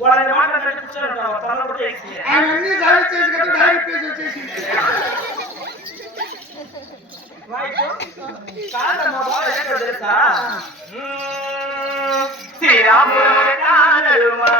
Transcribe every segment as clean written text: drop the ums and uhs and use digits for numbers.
వాళ్ళని మాట్లాడి కూర్చోంటావు తల కూడా అన్ని డైరెక్ట్ చేసి కదా డైరెక్ట్ పేజ్ వచ్చేసింది కాదమ్మా బాబా ఏంటో తెలుసా శ్రీరాముడు కానరుమా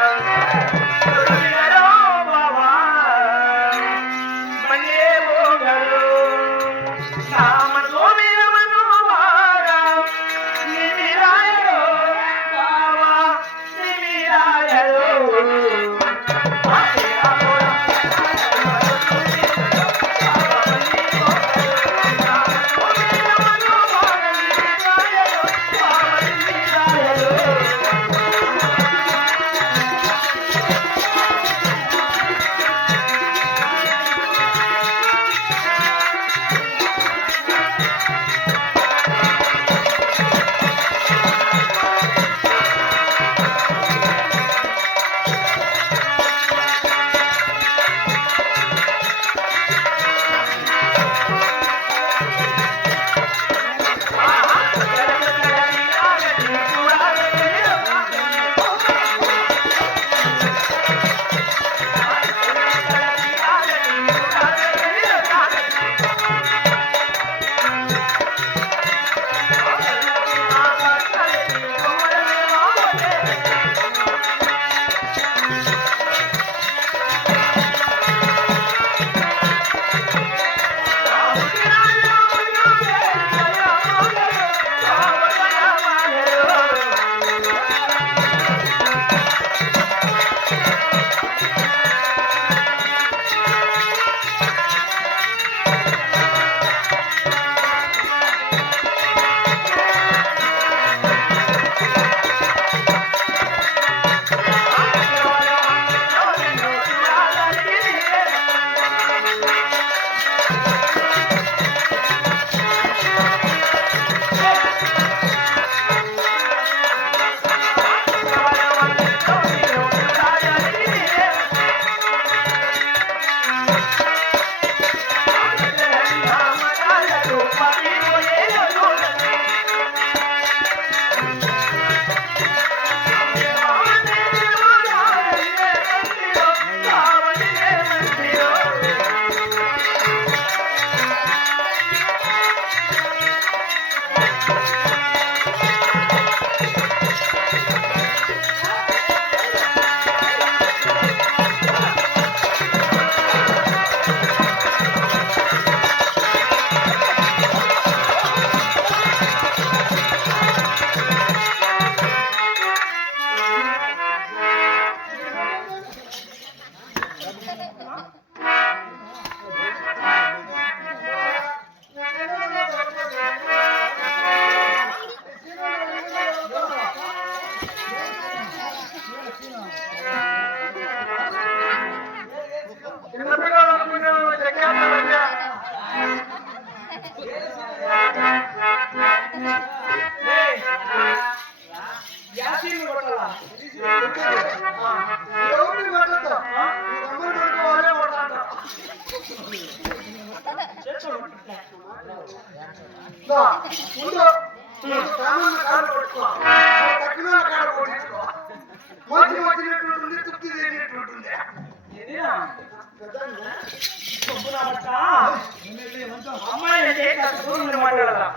అమ్మాయి అంటే మాట్లాడాలా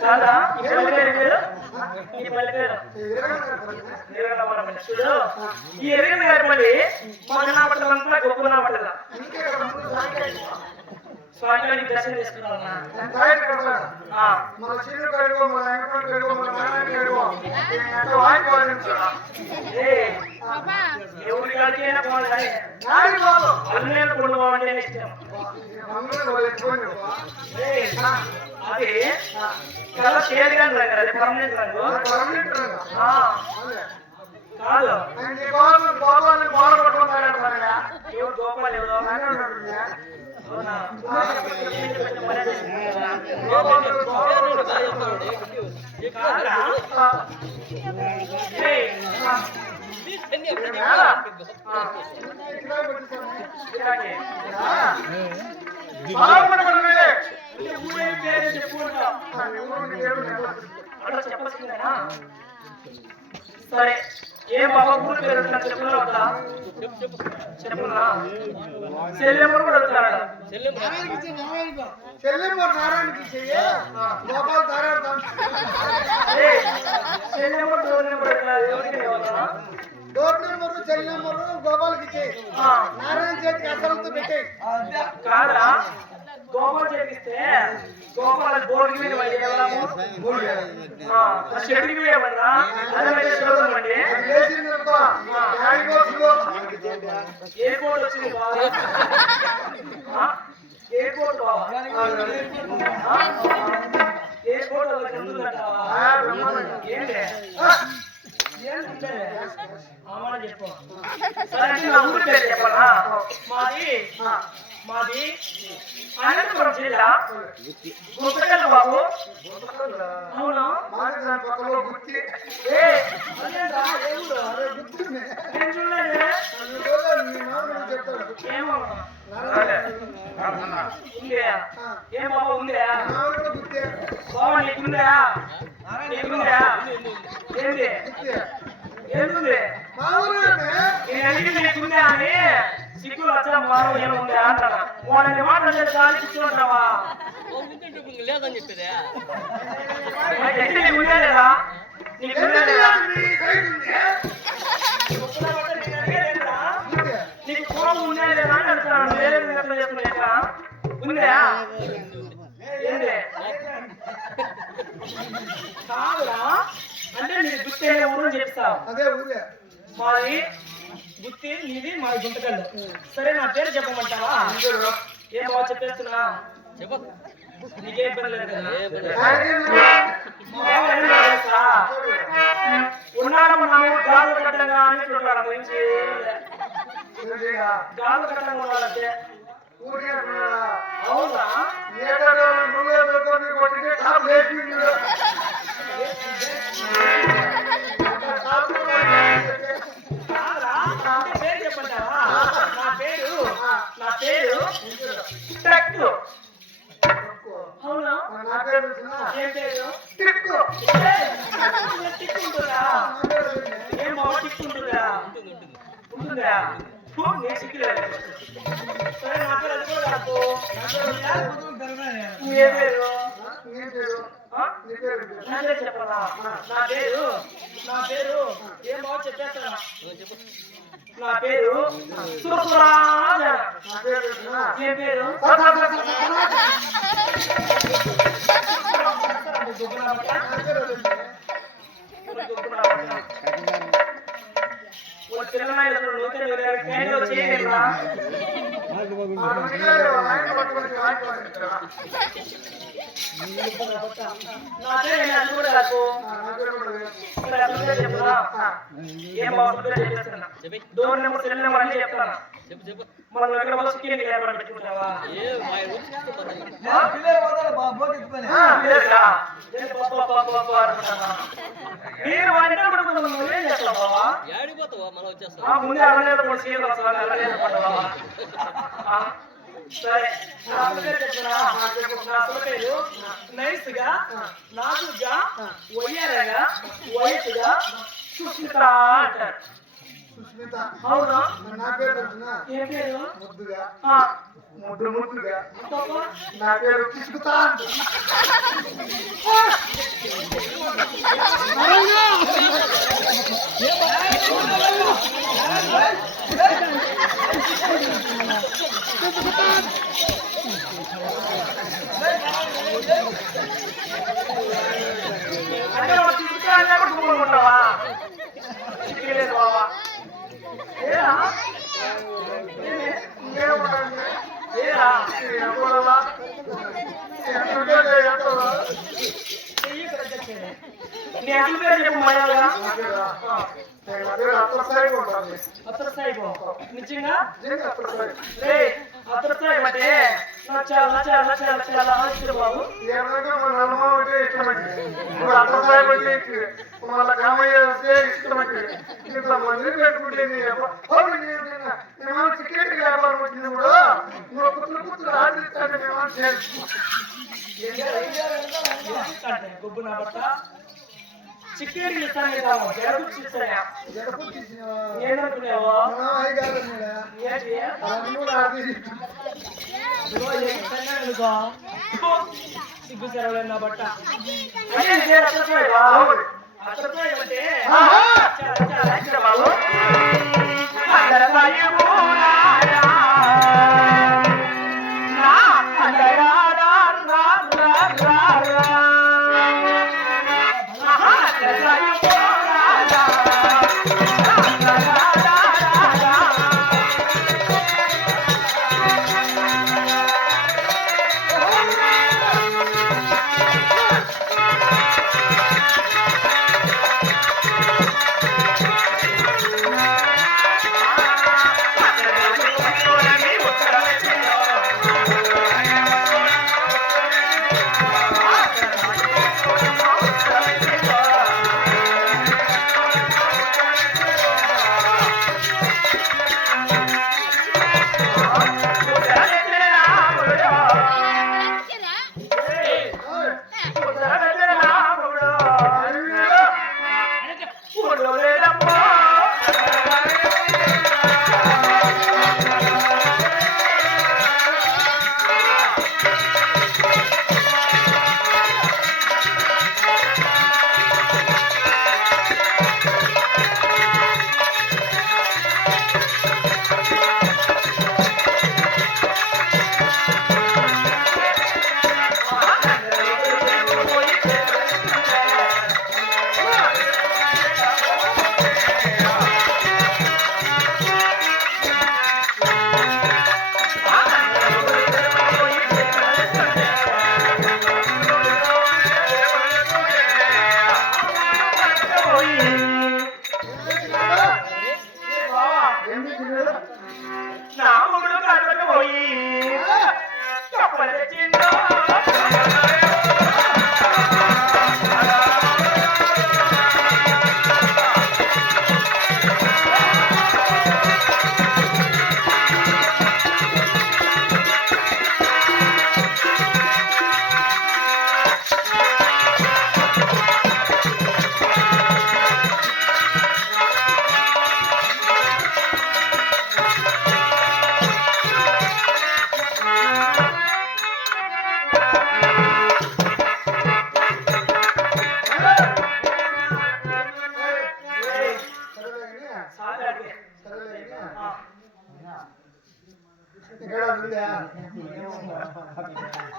కాదా ఈ ఎరగన గారి మొదన బట్టలంతా గొప్పన బట్టల స్వామిని దర్శనం చేసుకున్నావా మన చీరు కడుగో మన వెంకట కడుగో మన నారాయణ కడుగో అంటే వాయిపోయింది ఎవరి గాడికైనా పోవాలి నాడి బాబు అన్నేళ్ళు కొండవాలంటే ఇష్టం అది కళ షేర్గా అది పర్మనెంట్ రంగు కాదు గోపాలని గోడ పట్టుకుంటాడంట ఎవరు గోపాల్ ఎవరో అట్లా చెప్పాల్సిందేనా? సరే ఏం బాబా ఊరు పేరు చెప్పున్నా వద్దా? చెప్పున్నా చెల్లెమ్మడు కూడా వెళ్తాడా? చెల్లెమ్మరు నారాయణకి చెయ్యి గోపాల్ తారాడుతాం చెల్లెమ్మడు డోర్ నెంబర్ ఎవరికి ఇవ్వాలా? డోర్ నెంబరు చెల్లెమ్మరు గోపాల్కి చెయ్యి నారాయణ చేతికి అసలుతో పెట్టేయి. కాదా గోపాల్ చేపిస్తే గోపాల బోర్డు మీద వెళ్ళాము షెడ్కి వేయమన్నా అదే మీద చూడమండి. ఏ కోడ్ వచ్చింది బాబా? ఏ కోడ్ బాబా? ఏ కోడ్ ఏంటి అమ్మని చెప్పు. సరే నా ఊరి పేరు చెప్పనా? మాది అనంతపురం జిల్లా గుంతకల్ బాబు. అవునా? నేను చూడలేదే. ఏమో ఉందా? ఏం బాబా ఉందా? బాబా నీకుందా? నీకుందా? ఏంది ఏంది నేను అడిగింది నీకుందా అని సిగ్గులు వచ్చా మానవ ఏముందా అంటారా? వాళ్ళని మాట్లాడలేదు కానీ కూర్చుంటావా? లేదని చెప్పేదే నీకుందా లేదా? నీకుందా లేదా? నీకు కోపం ఉందా లేదా అని అడుగుతాను. వేరే విధంగా చేసుకునేక ఉందా? ఏంది కాదురా అంటే నీకు గుర్తు ఊరు చెప్తావు. అదే ఊరే మాది గుత్తి నీది మాది గుంతకల్లు. సరే నా పేరు చెప్పమంటావా? ఏం బాగా చెప్పేస్తున్నా? నీకే ఇబ్బంది లేదు కదా? ఉన్నాడమ్మన్నాము గాలు కట్టంగా అంటున్నాడు గురించి. గాలు కట్టంగా ఉన్నాడంటే అవునా? పేరు చెప్పంటావా? నా పేరు ట్రక్. అవునా? ఏం పేరు? టిక్ ఉంటుందా? ఏం బాబా టిక్ ఉంటుందా? ఉంటుందా? నేను సిగ్గులేదు. సరే నా పేరు అది కూడా కాదు. ఏ పేరు? నా పేరు చెప్పాలా? నా పేరు ఏం బాగా చెప్పేస్తానా? నా పేరు సురసురాజ. ఏ పేరు? డోర్ నెంబర్ సెల్ నెంబర్ అని చెప్తాను. మనం ఎక్కడ వాళ్ళు చికెన్ ఏర్పాటు పెట్టుకుంటావా? మీరు వంట పడుకుంటాం ఏం చేస్తాం బాబా? ముందే అరలేదు మూడు సీఎం వస్తాను అరలేదు పడ్డావా? సరే నా పేరు చెప్తున్నా. నా పేరు నైస్ గా నాజుగా వయ్యారగా వయసుగా సుస్మిత అంటారు. అవునా? నా పేరు ఏ పేరు? ముద్దుగా ముద్దుగా నా పేరు తీసుకుతా. అంటే తీసుకుంటావా? చిక్కలేదు బాబా. ఏరా ఏరా నీ అసలు పేరు చెప్పు మయాలుగా. అత్తర్ సాయిబు నిజంగా అత్తర్ సాయిబు అంటే చాలా చాలా చాలా చాలా ఆశ్చర్య బాబు. వాళ్ళ కామయ్య ఇష్టమంటే ఇంతమంది పెట్టుకుంటే టికెట్ వ్యాపారం వచ్చింది కూడా నువ్వు కూతురు ఆదరిస్తాను మేము గుబ్బు నా భర్త చిక్కేడికి ఇస్తానే కాదు జడకు ఇస్తాయా ఏమనుకున్నావో ఏంటి సిగ్గు సెలవులు నా బట్ట అర్థమైందంటే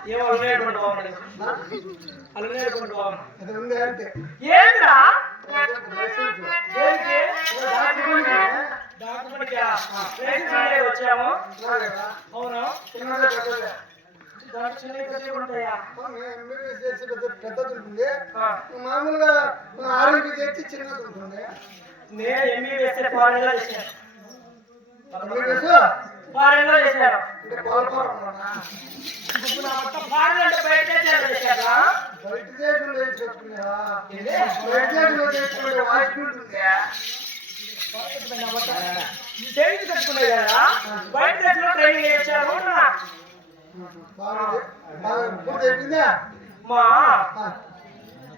ఏమో అలనేటువంటి బాగుంది అలనేటువంటి బాగుంది ఏంద్రా వచ్చాము అవును మామూలుగా ఆరోగ్యం చేసి చిన్నది ఉంటుంది నేను ఎంబీబీఎస్ ఫారెన్ లో చేశాను ఫారెన్ లో చేశాను ఫారెన్ అంటే బయట చేశారా బయట దేశంలో చేసుకున్నా బయట దేశంలో చేసుకుంటే వాయిస్ ఉంటుంది చేయించి కట్టుకున్నాయి కదా బయట దేశంలో ట్రైనింగ్ చేశారు మా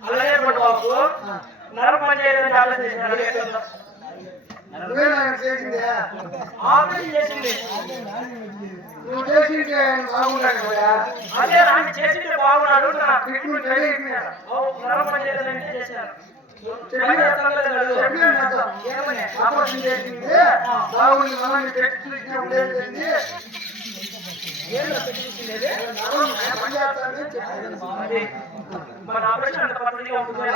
అలాగే బాబు నర పంచాయతీ ఆపరేషన్ చేసింది నువ్వు చేసింటే బాగున్నాడు అదే నాకు చేసింటే బాగున్నాడు నర పంచాయతీ అంటే చేశారు ఆపరేషన్ చేసింది బాగుంది మనల్ని పెట్టి చూసినా ఉండేది మన ఆపరేషన్ అంత పద్ధతిగా ఉంటుంది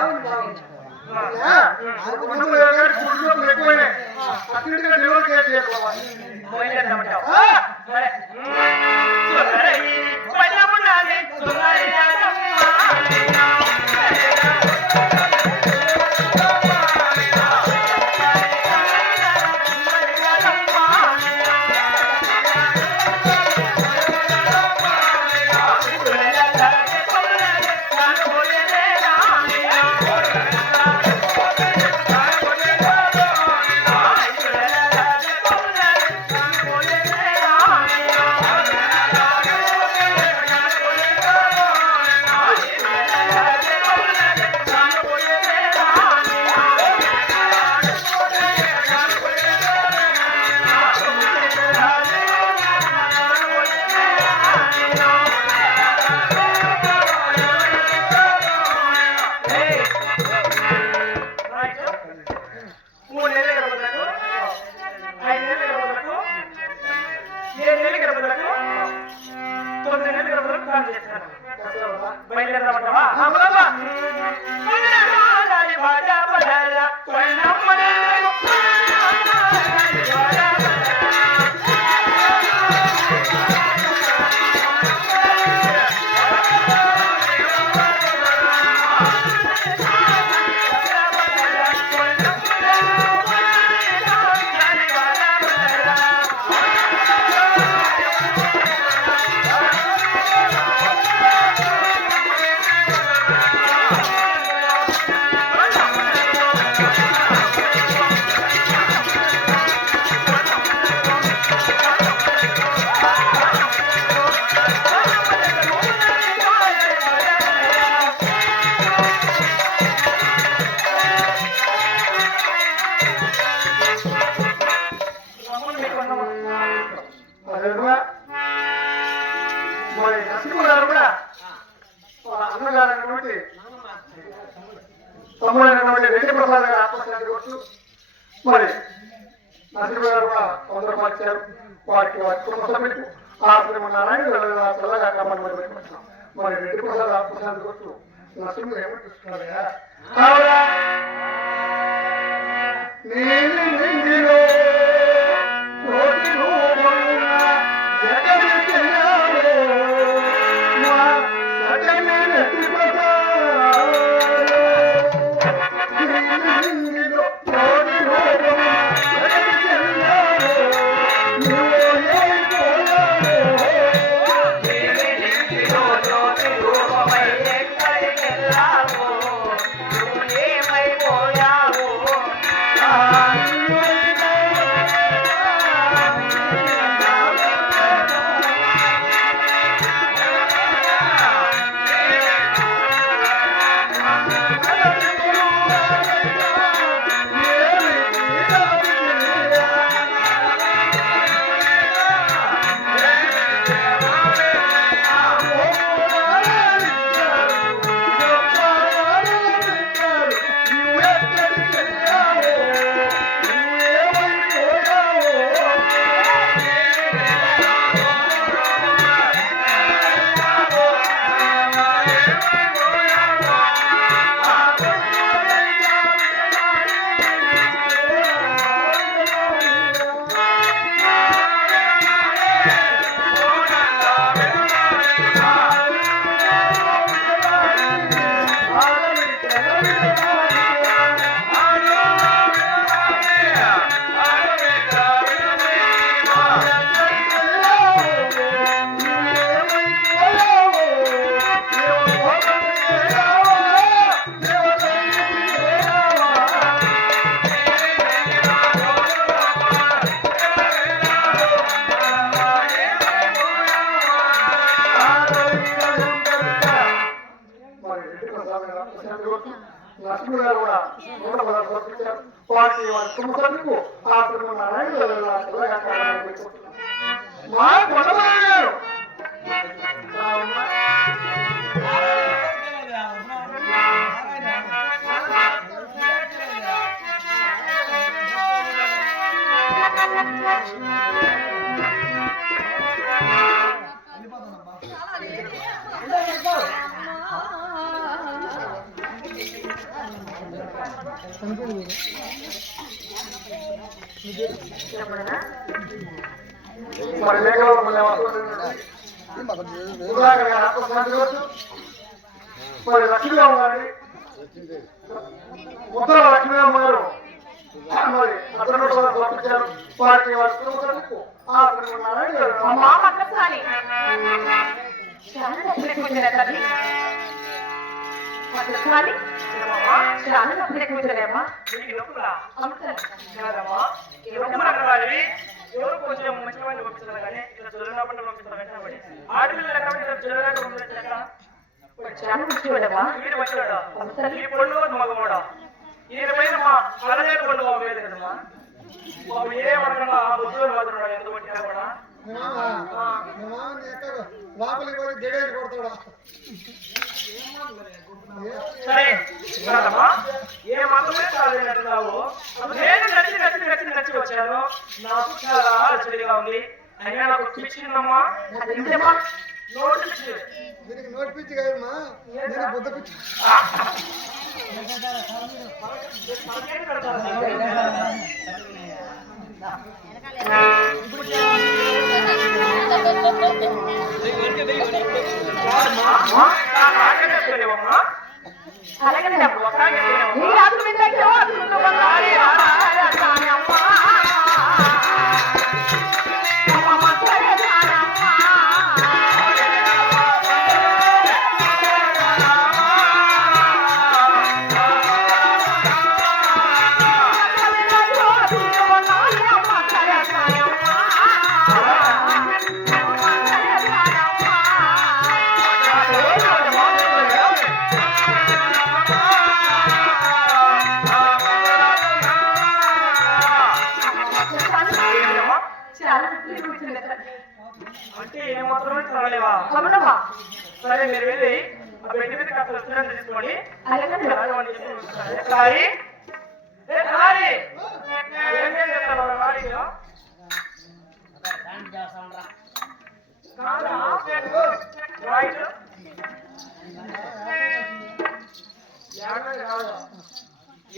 రెడ్డి ప్రసాద్ గారు ఆత్మశాంతి కోరుతూ మరి నరసింహ గారు కూడా కొందరు మార్చారు వారికి వారి కుటుంబ సభ్యులకు ఆశ్రమ నారాయణ చల్లగా కమ్మని పెట్టుకుంటున్నాం మరి రెడ్డి ప్రసాద్ ఆత్మశాంతి కోరుతూ నరసింహుడు ఏమని చూస్తున్నారయ్యా నీలో నరసింహ గారు కూడా 116 సమర్పించారు వారికి వారి కుటుంబ సభ్యులకు ఆశ్రమ నారాయణ చల్లగా కమ్మని పెట్టుకుంటున్నాం మా కొండబాబు గారు మరి మేఘాలు మరి లక్ష్మీరావు గారి ఉత్తర లక్ష్మీరావు గారు మరి అతను సమర్పించారు వారికి వారి కుటుంబాలకు ఎవరు కొంచెం మంచి మంది పంపిస్తారు కానీ ఇలా చదువునప్పుడు పంపిస్తారు వెంటనే ఆడపిల్లలు ఈ పండుగ మగమోడా ఈయన పైన మా అలజేడు పండుగ మీద కదమ్మా ఏమనకుండా బుద్ధులు మాత్రం ఎందుకు పట్టినా కూడా సరే ఏ మాత్రమే కాదు నేను నచ్చి వచ్చాను నాకు చాలా ఆశ్చర్యంగా ఉంది అయినా నాకు పిచ్చిందమ్మా నోటి పిచ్చి కాదమ్మా బుద్ధ పిచ్చి అంటే ఏమాత్రమే చదవలేవా? సరే మీరు వెళ్ళి ఆ బెడ్ మీద కాస్త విశ్రాంతి తీసుకోండి.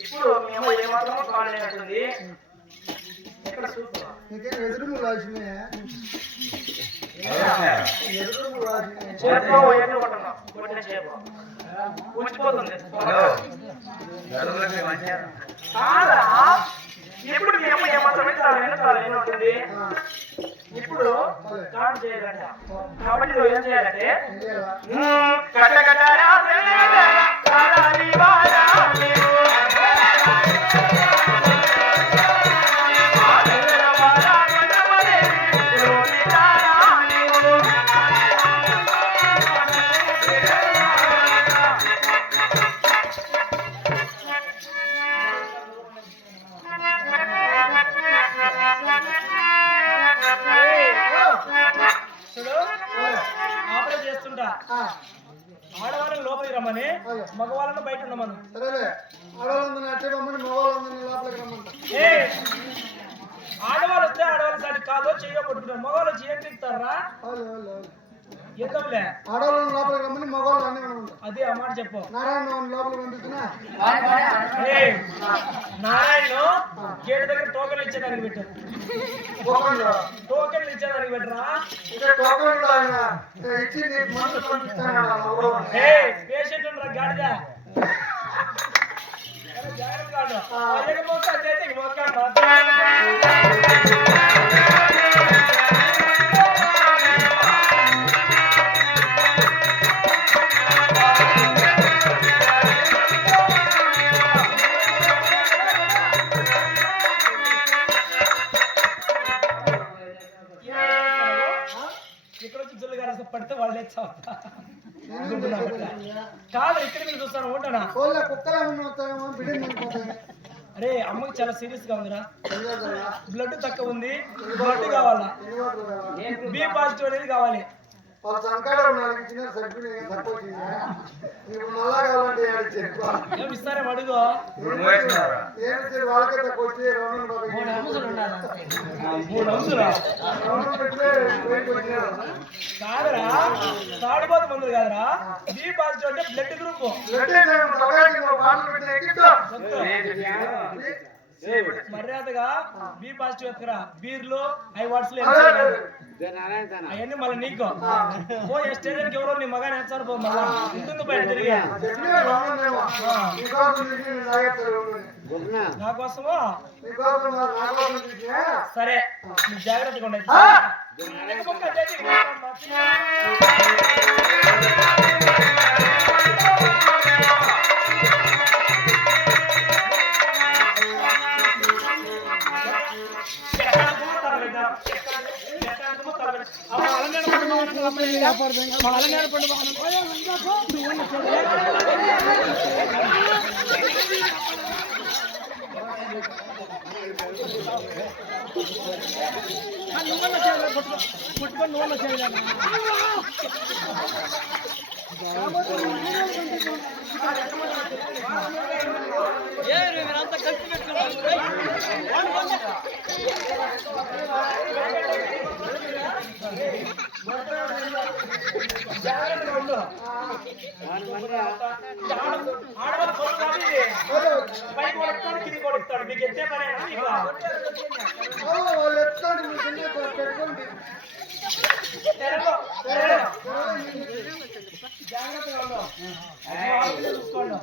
ఇప్పుడు మీ అమ్మ ఏమాత్రమో కాలేనట్టుంది. ఎక్కడ చూస్తున్నా నీకేం ఎదురు రాసినాయా? చేతిలో ఎదురు కొట్టను. కొట్టిన చేప ఊచిపోతుంది. కాదా ఇప్పుడు మీ అమ్మ ఏమాత్రమే తాళేను ఉంటుంది. ఇప్పుడు కాదు చేయాలంట. కాబట్టి నువ్వు ఏం చేయాలంటే కట్టకటారా ఆడవాళ్ళని లోపలికి రమ్మని మగవాళ్ళని బయట ఉండమను. సరేలే, ఆడవాళ్ళందరినీ అట్టే రమ్మని మగవాళ్ళందరినీ లోపలికి రమ్మంట. ఆడవాళ్ళు వస్తే ఆడవాళ్ళ సాటి కాదో చెయ్యో కొట్టుకుంటారు. మగవాళ్ళు వచ్చి ఏం తింటారా? ఎందుకులే ఆడవాళ్ళని లోపలికి రమ్మని మగవాళ్ళు అన్నీ రమ్మంట. అదే ఆ మాట చెప్పు. నారాయణ లోపలికి పంపిస్తున్నా. నారాయణ గేట్ దగ్గర టోకెన్లు ఇచ్చేదానికి పెట్టారు. టోకెన్లు ఇచ్చేదానికి పెట్టరా? పేషెంట్ ఉండరా గాడిదా? ఇక్కడ వచ్చి జల్లు గారు పడితే వాళ్ళే కాదు. ఇక్కడ మీరు చూస్తాను ఉంటానా? అరే అమ్మకి చాలా సీరియస్ గా ఉందిరా. బ్లడ్ తక్కువ ఉంది. బ్లడ్ కావాలా? బి పాజిటివ్ అనేది కావాలి. ఏమి ఇస్తారేమో అడుగు. 3 అంశాలు కాదురా. తాడుబాటు మందులు కాదురా. బి పాజిటివ్ అంటే బ్లడ్ గ్రూప్. మర్యాదగా బి పాజిటివ్ ఎత్తుకురా. బీర్లు ఐవాట్స్ అవన్నీ మళ్ళీ నీకు పో. స్టేషన్కి ఎవరో నీ మగానే వేస్తారు పో. మళ్ళా ఉంటుంది బయట తిరిగి నా కోసము. సరే నీకు జాగ్రత్తగా ఉండండి. మీరంతా కలిసి పెట్టుకున్నారు. మీకు ఎత్తే పనేనా? జాగ్రత్తగా చూసుకోండి.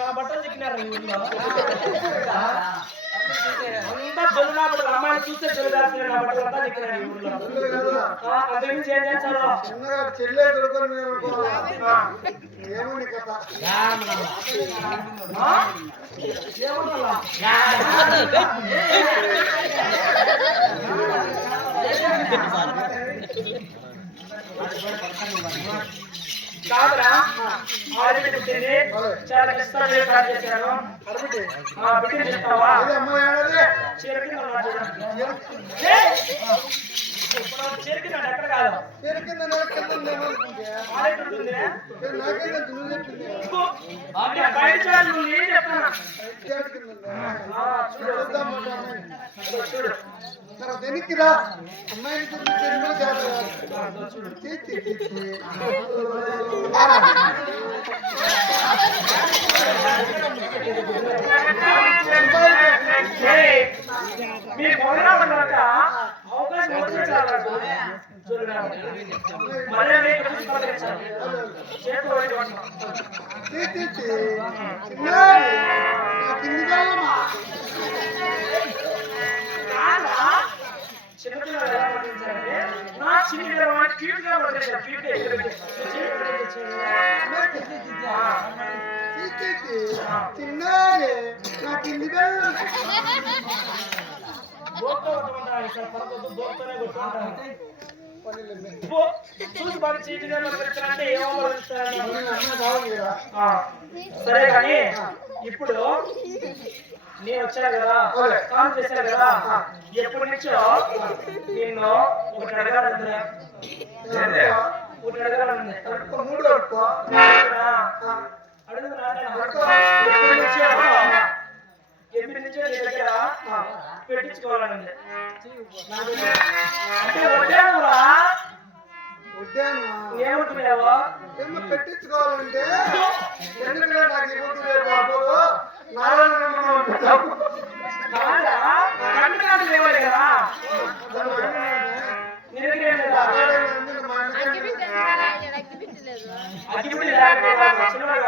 నా బట్టలు చిక్కినారు. అంతా జొల్లునాపడు అమ్మాయిని చూస్తే జొల్లుదారు నా బట్టలు అంతా దిక్కున్నాడు ఈ ఊర్లో. అంతకుమించి ఏం చేస్తారు? చిన్నగా చెల్లె దొరకని మేము ఏముంది కథ ఏమన్నా కాదురా ఆడబిడ్డ పుట్టింది చాలా కష్టపడి స్టార్ట్ చేశాను బిడ్డ చెప్తావా అమ్మాయి ఆడది చెరుకు చెరుకున్నాడు ఎక్కడ కాదు కింద ఆడేటుంటుంది నాకేంటే నువ్వు చెప్పింది బయట చూడాలి నువ్వు ఏం చెప్తాను చూడు వెనక్కిరా అమ్మాయిని మీ పొగరాక అవకాశం వస్తే చాలా మళ్ళీ చేతులు చిన్నపిల్లలు ఎలా పట్టించారంటే నా చిన్న క్యూట్ గా పట్టించారు క్యూట్ చిన్నారే నా కింది బోర్తో కొట్టుకుంటారు సార్ పరపొద్దు బోర్తోనే కొట్టుకుంటారు చూసి బాగా చీటిగా పట్టించారంటే ఏమో సరే కానీ ఇప్పుడు నేను వచ్చా కదా కాల్ చేశా కదా ఎప్పటి నుంచో నిన్ను ఒకటి అడగాలంటే ఒకటి అడగాలండి ఎప్పటి నుంచో నీ దగ్గర పెట్టించుకోవాలండి అంటే వడ్డానురా ఏమంటున్నావో పెట్టించుకోవాలంటే ఎందుకంటే నాకు ఇవ్వదు బాబు కన్ను లేవాలి కదా నిరగలేదు అగ్గిపెట్టి చిన్నవాడు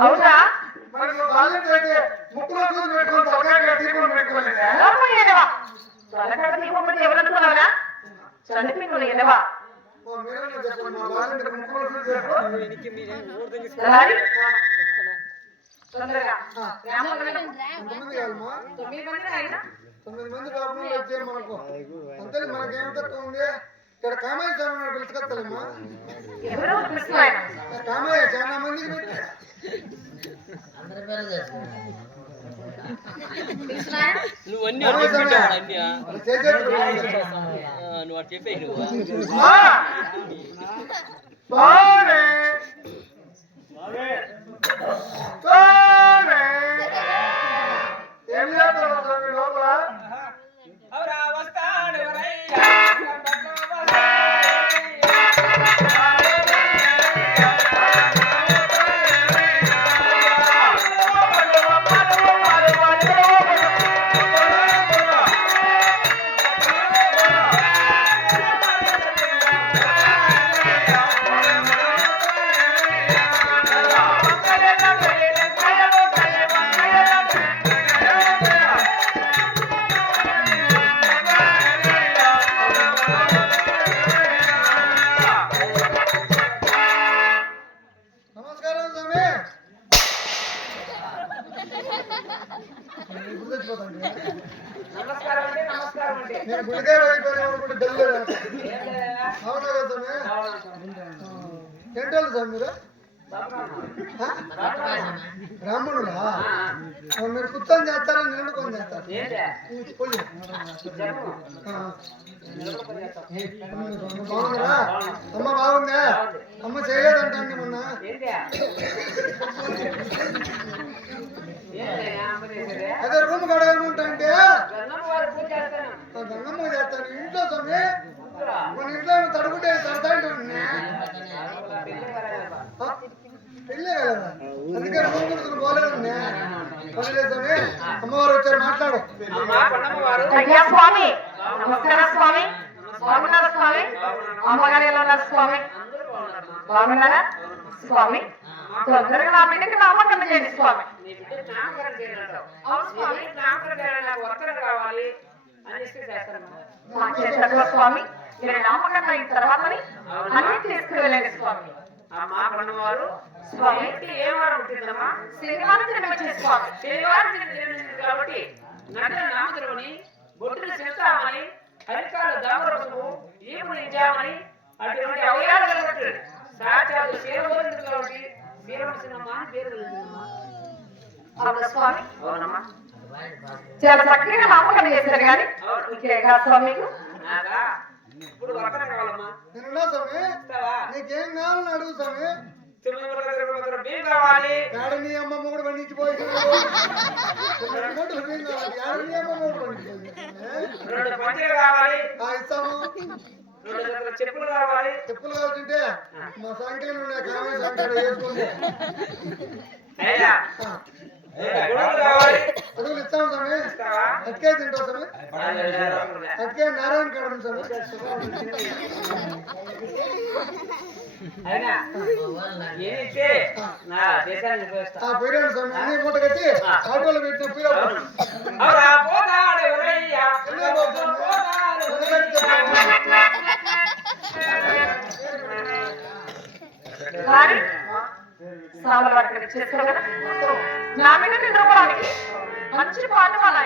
అవునా మరి నువ్వు బాధ్యత అయితే ముక్కులో చూసి పెట్టుకుని తొలగా దీపం పెట్టుకోలేదా ఎవరనుకున్నారా చనిపోయిన ఎదవా మీరు చెప్పండి మా బాధ్యత ముక్కులో చూసి పెట్టుకో తొందరగా ఎంతమంది కావాలమ్మా 9 మంది కాకుండా వచ్చారు మనకు అంతే మనకేం తక్కువ ఉంది ఇక్కడ కామయ్య చాలా పిలుచుకొస్తామా ఎవరో కామయ్య చాలా మందికి పెట్టి నువ్వన్నీ అటు చెప్పావు అన్నియా నువ్వు అటు చెప్పే ఏం చేస్తారు లోపల అవురా వస్తాడు తెచ్చిపోతాను నమస్కారం అండి నమస్కారం అండి నేను గుడికాయ అయిపోయినా అనుకుంటే తెలియదు ఏం లేదా అవునా కదా స్వామి ఏంటోళ్ళు స్వామి మీరు బ్రాహ్మణులా మీరు కూర్చొని చేస్తారా నిలబడుకొని చేస్తారు బాగున్నారా అమ్మ బాగుందా అమ్మ చేయలేదంట అండి మొన్న అదే రూమ్ కడగనుంటా అంటే గంగమ్మ చేస్తాను ఇంట్లో స్వామి మన ఇంట్లో తడుకుంటే తడతా పెళ్ళే కదా అందుకే రూమ్ కొడుకుని పోలేదండి పనిలేదని అమ్మవారు వచ్చారు మాట్లాడు అయ్యా స్వామి నమస్కారం స్వామి బాగున్నారా స్వామి అమ్మగారు ఎలా ఉన్నారు స్వామి బాగున్నారా స్వామి తొందరగా నా బిడ్డకి నామకరణ చేయండి స్వామి అవును స్వామి మా చేతలో స్వామి మీరు నామకరణ అయిన తర్వాతని అన్ని తీసుకువెళ్ళండి స్వామి స్వామి శనివారం జన్మించింది స్వామి కాబట్టి నగర నామధులని బొట్టులు చేస్తామని హరికాలు దామరసము ఈపుని ఇచ్చామని అటువంటి అవయాలు కాబట్టి సాక్షాత్తు శివగోవిందుడు కాబట్టి వీరవసింహమ్మ అని పేరు కలిగిందమ్మా. అవునా స్వామి అవునమ్మా. చాలా చక్కగా నామకరణ చేశారు కానీ ఇంకేగా స్వామి మీకు నాగా ఇప్పుడు వర్తన కావాలమ్మా. నేనున్నా స్వామి ఇస్తావా? నీకేం కావాలని అడుగు స్వామి 900 బియ్యం కావాలి. ఏడ నీ అమ్మమ్మ కూడా పండించిపోయి ఏడ నీ అమ్మమ్మ కూడా పండించిపోయి 2 పంచెలు కావాలి. ఇస్తాము 2 జతల చెప్పులు కావాలి. చెప్పులు కావాల్సింటే మా సంఖ్యలు ఉన్నాయి కావాలి సంఖ్య వేసుకుంటే అయ్యా గొడుగులు కావాలి. అడుగులు ఇస్తాము స్వామి ఇస్తావా? అక్కే తింటావు స్వామి అక్కే నారాయణ కాడం స్వామి అయినా ఏమిస్తే నా దేశాన్ని పోస్తా. పోయినాడు స్వామి అన్ని మూట కట్టి ఆటోలో పెట్టిన పోయాడు అవురా పోతాడు ఎవరయ్యా? వారి సాముల వారికి చేస్తారు కదా నా బిడ్డకి నిద్రపోవడానికి మంచి పాట వాళ్ళ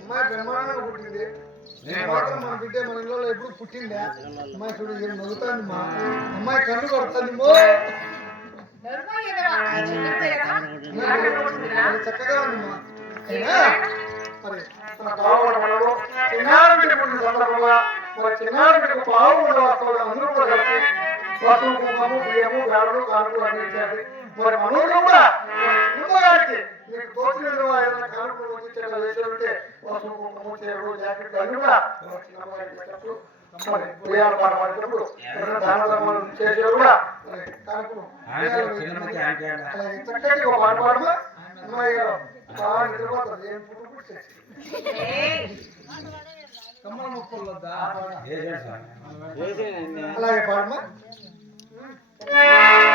అమ్మాయి బ్రహ్మాండంగా పుట్టింది నేను మాత్రం మన బిడ్డ మన ఇళ్ళలో ఎప్పుడు పుట్టిందా అమ్మాయి చూడు ఏం నవ్వుతాంది మా అమ్మాయి కన్ను కొడుతుంది చక్కగా ఉంది మా అయినా మరి మన బాగుండడంలో చిన్నారి బిడ్డ పుట్టిన సందర్భంగా మరి చిన్నారి బిడ్డకు బాగుండే వస్తువులు అందరూ కూడా కలిసి వస్తువు కుంకుమము బియ్యము గాడులు కానుకలు అన్ని ఇచ్చారు మరి మనోళ్ళు కూడా చిన్నగారికి మీకు తోచిన ఏదైనా కానుకలు వచ్చి వేసేటంటే వస్తువు కుంకుమము చీరలు జాకెట్లు అన్ని కూడా చిన్నగారికి పెట్టినప్పుడు మరి ఉయ్యాల పాట పాడినప్పుడు ఎవరైనా దాన ధర్మాలు చేసేవారు కూడా మరి కానుకలు అలాగే చక్కటి ఒక పాట పాడమా అమ్మాయి గారు బాగా నిద్రపోతుంది ఏం పుట్టు పుట్టి కమ్మల మొక్కలు వద్దా అలాగే పాడమా Yeah.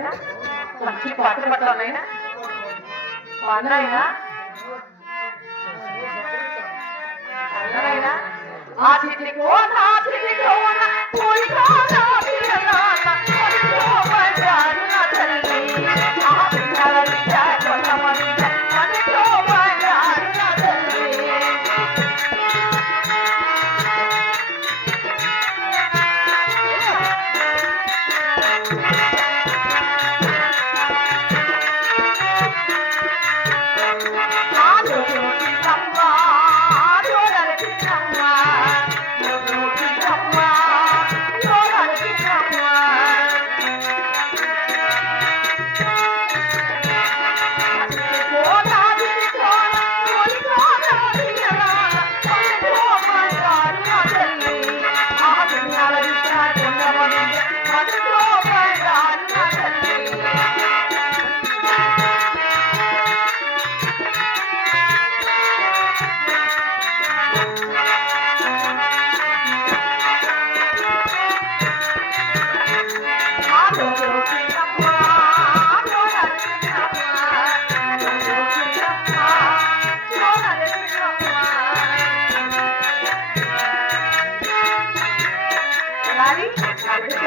కదా మంచి పాటలు పట్టాలైనా అన్నైనా అన్నైనా ఆ చిట్టి కోన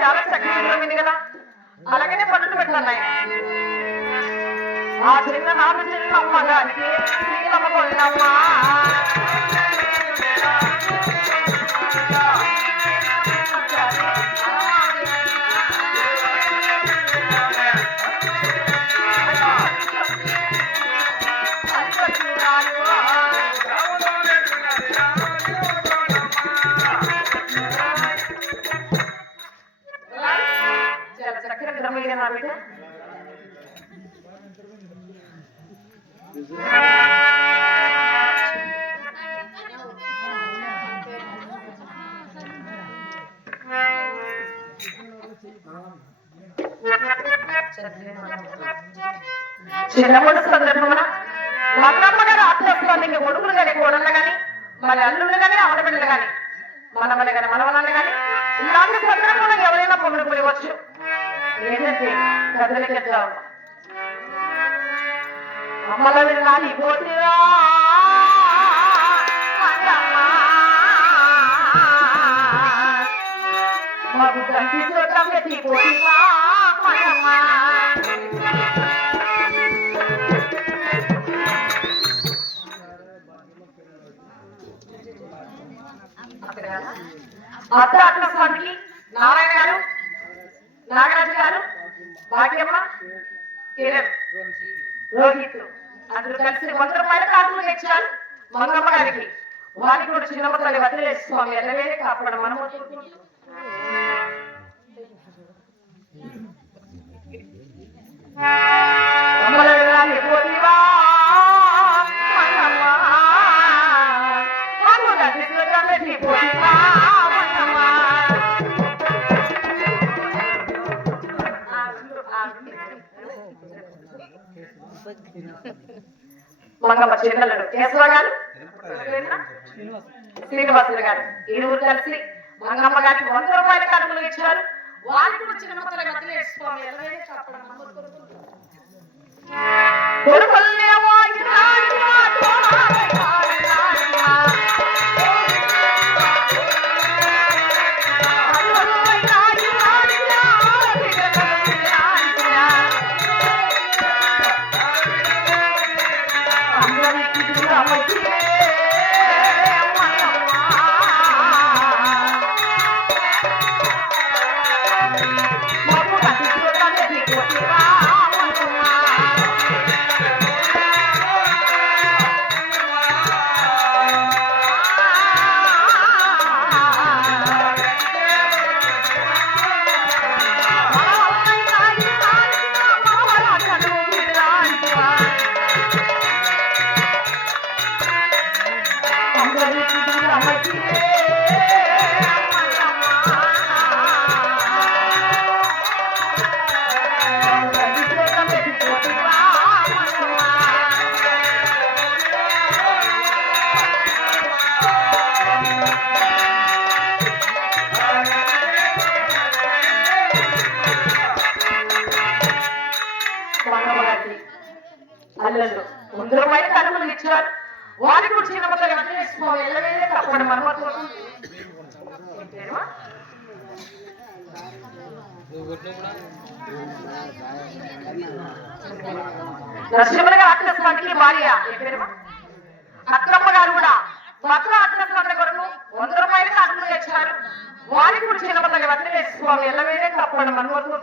చాలా చక్కగా ఉంది కదా అలాగనే పట్టుకు పెట్టాను ఆయన ఆ చిన్న నాన్న చిన్న అమ్మ గారికి శ్రీలమ్మ కొన్నమ్మా చాలా చక్కగా గ్రమయ్య నా బిడ్డ చిన్నప్పుడు సందర్భమున మంగమ్మ గారు ఆత్మస్వామికి కొడుకులు కానీ కోడళ్ళు కానీ మన అల్లుళ్ళు కానీ ఆడబిడ్డలు కానీ మనమని కానీ మనవనాన్ని కానీ ఇలాంటి సందర్భంలో ఎవరైనా పొందులు పోయవచ్చు ఏంటంటే కదలికెత్తాం అమ్మల విన్నాలి పోటీరా మాకు కనిపించడం ఎత్తి పోటీరా అత్త ఆత్మస్వామికి నారాయణ గారు నాగరాజు గారు భాగ్యమ్మ కిరణ్ రోహిత్ అందరూ కలిసి 100 రూపాయల కార్డులు ఇచ్చారు మంగమ్మ గారికి వారికి కూడా చిన్నమ్మ తల్లి వదిలేసి స్వామి ఎల్లవేరే కాపాడు మనము మంగమ్మ చిన్నల్లుడు కేశవ గారు శ్రీనివాసులు గారు ఇరువురు కలిసి మంగమ్మ గారికి 100 రూపాయల కడుపులు ఇచ్చారు వారికి కూడా చిన్నమ్మ తల్లి వదిలేసుకోవాలి రూపాయలు కనుమలు ఇచ్చారు. వారికి కూడా చిన్న మొత్తం వెళ్ళవేదే తప్పండి మనమతో నరసింహగా అక్రస్వామికి భార్య అక్రమ్మ గారు కూడా భర్త అక్రస్వామి కొరకు 100 రూపాయలు కనుమలు ఇచ్చారు. వారికి కూడా చిన్న మొత్తం వెంకటేశ్వర వెళ్ళవేదే తప్పండి మనమతో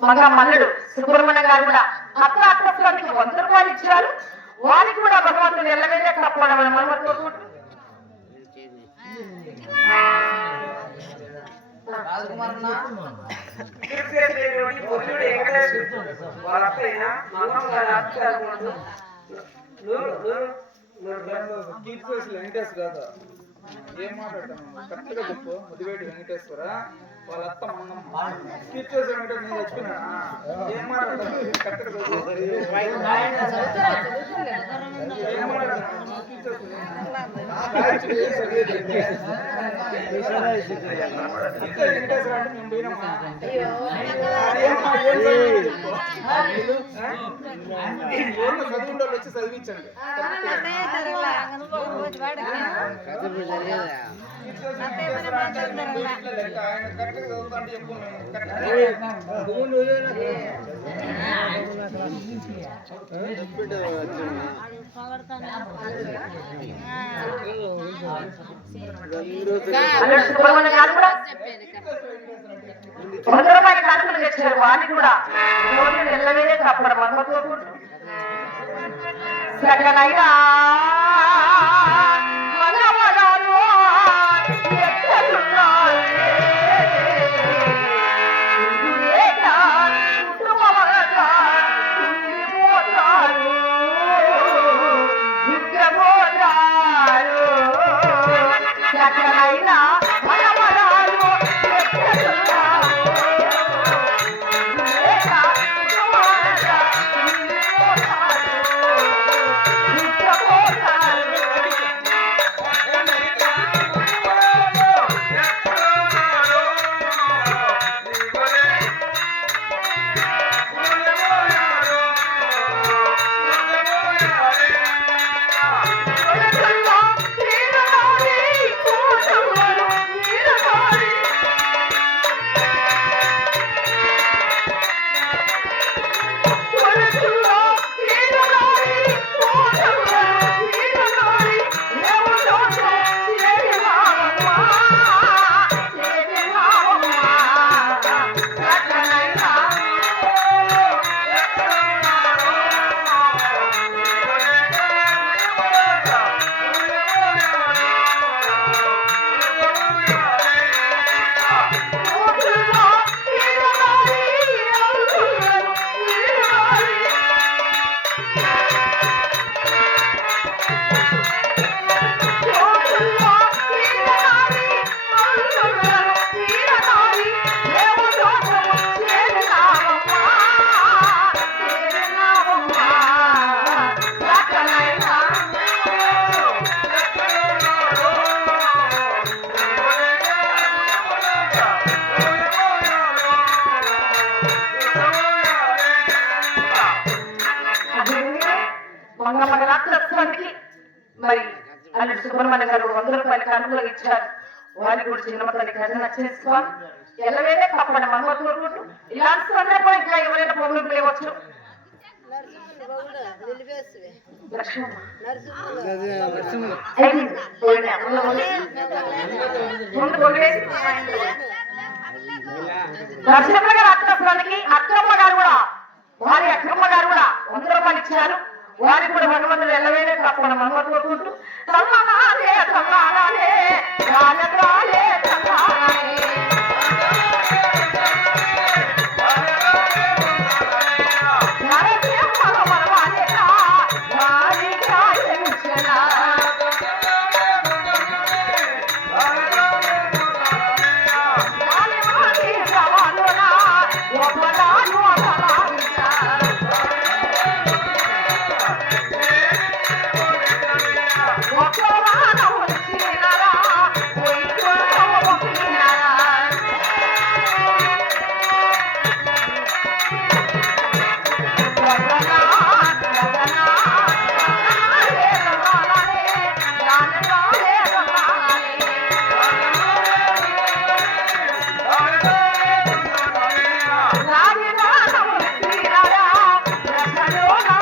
మగా మల్లుడు సుబ్రహ్మణ్యం గారు కూడా అత్త అక్రస్వామికి 100 రూపాయలు ఇచ్చారు. వారికి కూడా భగవంతుడు ఎల్లవేదే తప్పడం వెంకటేశ్వర కాదు ఏం మాట్లాడతాను కరెక్ట్ గా చెప్పు. ముదివేటి వెంకటేశ్వర వాళ్ళ అత్త మంగమ్మ కీర్తిశేషుల వెంకటేశ్వర నేను చచ్చిపోయినా ఏం మాట్లాడతాను కరెక్ట్ గా వెంకటేశ్వర అంటే మేము పోయినామా చదువుండే వచ్చి చదివించండి. సుబ్రహ్మణ్యం గారు కూడా 100 రూపాయలు కనుమలు తెచ్చారు. వారికి కూడా వెళ్ళవేదే తప్పడం మనమతో సకలైనా మరి అల్లుడు సుబ్రహ్మణ్యం గారు 100 రూపాయలు కనుమలు ఇచ్చారు. వారికి కూడా చిన్న మొత్తాన్ని ఖజానా చేసుకోవాలి. ఎల్లవేదే తప్పండి మనమతో ఇలాంటి సందర్భం ఇంకా ఎవరైనా పొగులు లేవచ్చు. నరసింహ గారు అక్రస్వామికి అక్రమ్మ గారు కూడా భార్య అక్రమ్మ గారు కూడా 100 రూపాయలు ఇచ్చారు. వారికి కూడా భగవంతుడు ఎల్లవేదే తప్పండి మనమతో